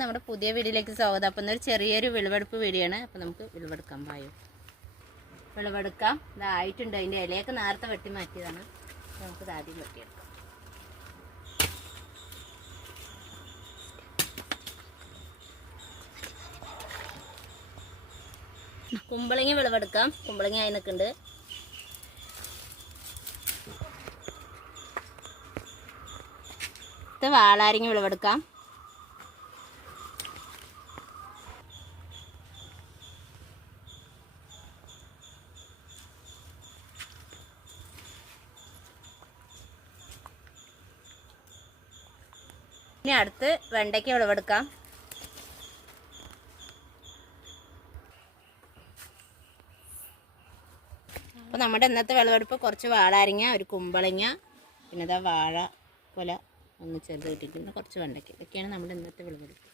നമ്മുടെ പുതിയ വീഡിയോയിലേക്ക് സ്വാഗതം. അപ്പം ഒരു ചെറിയൊരു വിളവെടുപ്പ് വീഡിയോ ആണ്. അപ്പം നമുക്ക് വിളവെടുക്കാം. പായോ വിളവെടുക്കാം. ഇതായിട്ടുണ്ട്. അതിൻ്റെ ഇലയൊക്കെ നേരത്തെ വെട്ടി മാറ്റിയതാണ്. നമുക്ക് ആദ്യം വെട്ടിയെടുക്കാം. കുമ്പളങ്ങ വിളവെടുക്കാം. കുമ്പളങ്ങ ആയി നിൽക്കുന്നുണ്ട്. ഇത് വാളാരിങ്ങ വിളവെടുക്കാം. ഇനി അടുത്ത് വെണ്ടയ്ക്ക വിളവെടുക്കാം. അപ്പോൾ നമ്മുടെ ഇന്നത്തെ വിളവെടുപ്പ് കുറച്ച് വാളാരിങ്ങ, ഒരു കുമ്പളങ്ങ, പിന്നെ ഇതാ വാഴ കൊല ഒന്ന് ചെറുത് കിട്ടിയിട്ടുണ്ട്, കുറച്ച് വെണ്ടയ്ക്ക. ഇതൊക്കെയാണ് നമ്മുടെ ഇന്നത്തെ വിളവെടുപ്പ്.